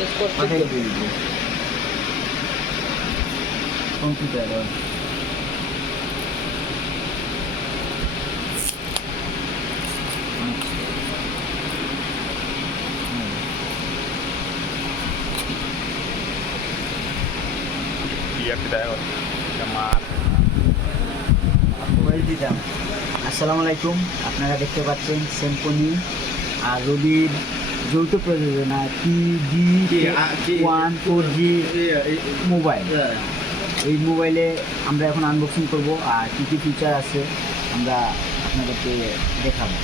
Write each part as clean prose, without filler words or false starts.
মাথায় দিয়ে দিব কম্পিউটার আসসালামু আলাইকুম। আপনারা দেখতে পাচ্ছেন সিম্ফনি আর রবির যৌথ প্রযোজনা PD1 4G মোবাইল। এই মোবাইলে আমরা এখন আনবক্সিং করব আর কী কী ফিচার আছে আমরা আপনাদেরকে দেখাবো।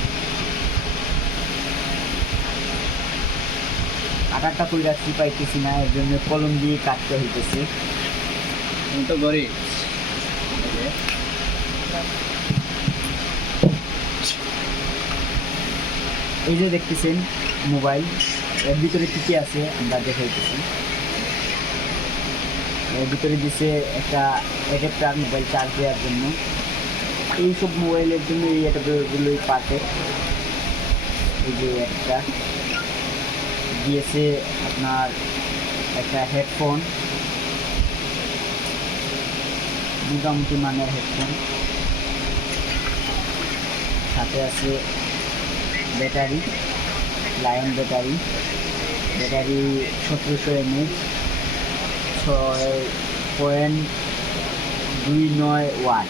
কাটারটা করে রাখতে পাইতেছি না, এর জন্য কলম দিয়ে কাটতে হইতেছে। তো গড়ি এই যে দেখতেছেন মোবাইল, এর ভিতরে কী কী আছে আমরা দেখাইতেছি। এর ভিতরে দিচ্ছে একটা অ্যাডাপ্টার মোবাইল চার্জ দেওয়ার জন্য। এইসব মোবাইলের জন্য এই অ্যাডাপ্টারগুলোই পারফেক্ট। এই যে একটা দিয়েছে আপনার একটা হেডফোন, মোটামুটি মানের হেডফোন। সাথে আছে battery, lion battery 1700 mAh, 6.29 watt.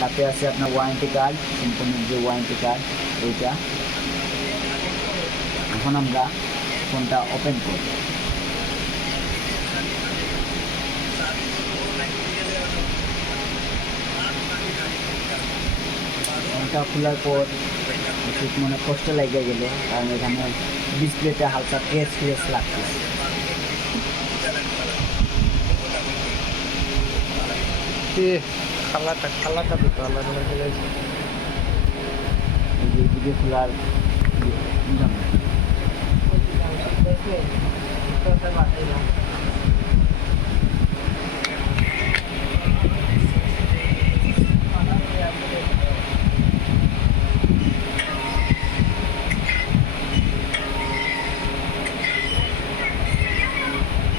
তাতে আছে আপনার ওয়ারেন্টি কার্ড, সিম্ফনির যে ওয়ারেন্টি কার্ড ওইটা। এখন আমরা ফোনটা ওপেন করব। ফোনটা খোলার পর ঠিক মনে কষ্ট লেগে গেল, কারণ এখানে ডিসপ্লেতে হালকা ক্রেস লাগতেছে। খালাটা দুটো আলাদা ভিডিও খোলার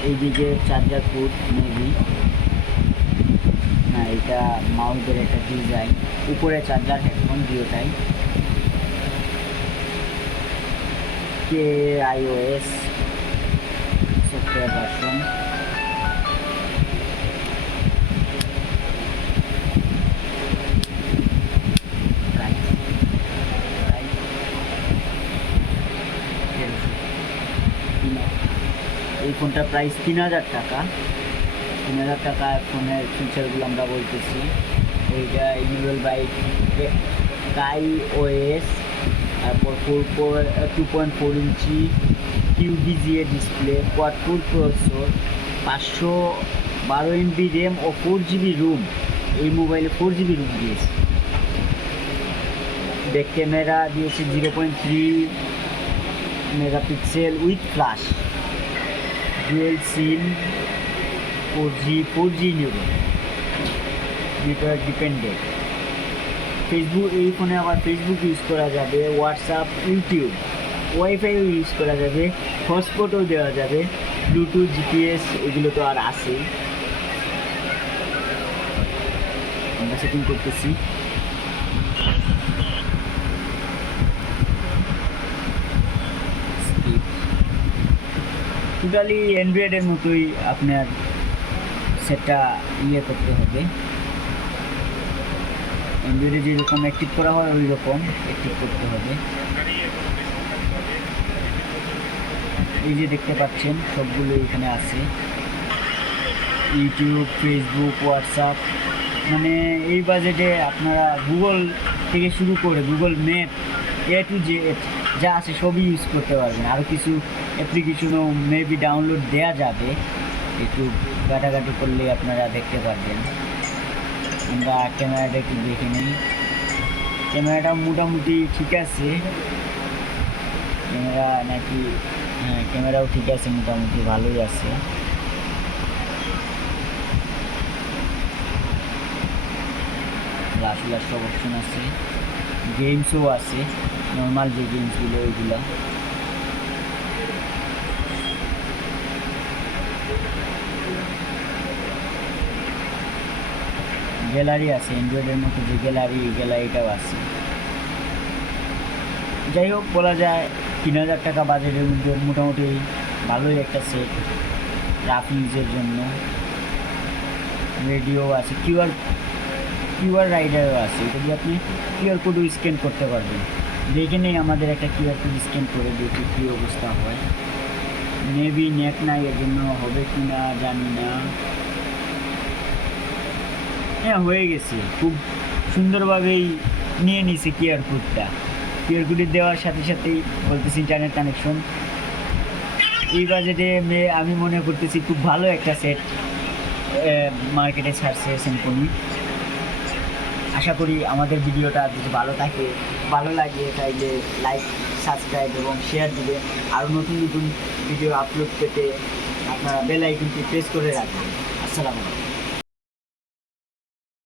এইদিকে চার্জার পোর্ট মেবি না, এটা মাউন্টের একটা ডিজাইন, উপরে চার্জার হেডফোন দুটোটাই। iOS software version. এই ফোনটার প্রাইস 3000 টাকা। 3000 টাকা ফোনের ফিচারগুলো আমরা বলতেছি। এইটা ইনেবল বাই iOS, তারপর 2.4 inch QVGA display, quad core processor, 512 MB RAM ও 4GB রুম। এই মোবাইলে 4GB রুম দিয়েছে। ব্যাক ক্যামেরা দিয়েছে 0.3 megapixel with flash, dual SIM, 4G network dependent. Facebook, এই ফোনে আবার ফেসবুক ইউজ করা যাবে, হোয়াটসঅ্যাপ, ইউটিউব, ওয়াইফাইও ইউজ করা যাবে, হটস্পটও দেওয়া যাবে, ব্লুটুথ, জিপিএস এগুলো তো আর আছেই। আমরা সেটিং করতেছি। টোটালি অ্যান্ড্রয়েডের মতোই আপনার সেটটা করতে হবে। অ্যান্ড্রয়েডে যেরকম অ্যাক্টিভ করা হয় ওই রকম অ্যাক্টিভ করতে হবে। এই যে দেখতে পাচ্ছেন সবগুলো এখানে আছে, ইউটিউব, ফেসবুক, হোয়াটসঅ্যাপ। মানে এই বাজেটে আপনারা গুগল থেকে শুরু করে গুগল ম্যাপ টু জেড যা আছে সবই ইউজ করতে পারবেন। আরও কিছু অ্যাপ্লিকেশনও মেবি ডাউনলোড দেওয়া যাবে, একটু ঘাটাঘাটি করলে আপনারা দেখতে পারবেন। আমরা ক্যামেরাটা একটু দেখে নিই। ক্যামেরাটা মোটামুটি ঠিক আছে, ক্যামেরা নাকি, হ্যাঁ ক্যামেরাও ঠিক আছে, মোটামুটি ভালোই আছে। ফ্ল্যাশ সব অপশন আছে, গেমসও আছে, নর্মাল যে গেমসগুলো ওইগুলো। গ্যালারি আছে, অ্যান্ড্রয়েডের মতো যে গ্যালারিটাও আছে। যাই হোক, বলা যায় 3000 টাকা বাজেটের মধ্যে মোটামুটি ভালোই একটা সেট রাফ ইউজের জন্য। রেডিও আছে, কিউআর রাইডারও আছে, এটা দিয়ে আপনি কিউআর কোডও স্ক্যান করতে পারবেন। দেখে নেই আমাদের একটা কিউআর কোড স্ক্যান করে দেখি কী অবস্থা হয়। মেবি নেট নাই, এর জন্য হবে কি না জানি না। হ্যাঁ, হয়ে গেছে, খুব সুন্দরভাবেই নিয়ে নিছে কিউআর কোডটা। কিউআর কোডে দেওয়ার সাথে সাথেই বলতেছি ইন্টারনেট কানেকশন। এই বাজেটে আমি মনে করতেছি খুব ভালো একটা সেট মার্কেটে ছাড়ছে সিম্ফনি। আশা করি আমাদের ভিডিওটা যদি ভালো লাগে তাইলে লাইক, সাবস্ক্রাইব এবং শেয়ার দিবেন। আরও নতুন নতুন ভিডিও আপলোড পেতে আপনারা বেল আইকনটি প্রেস করে রাখবেন। আসসালামু আলাইকুম।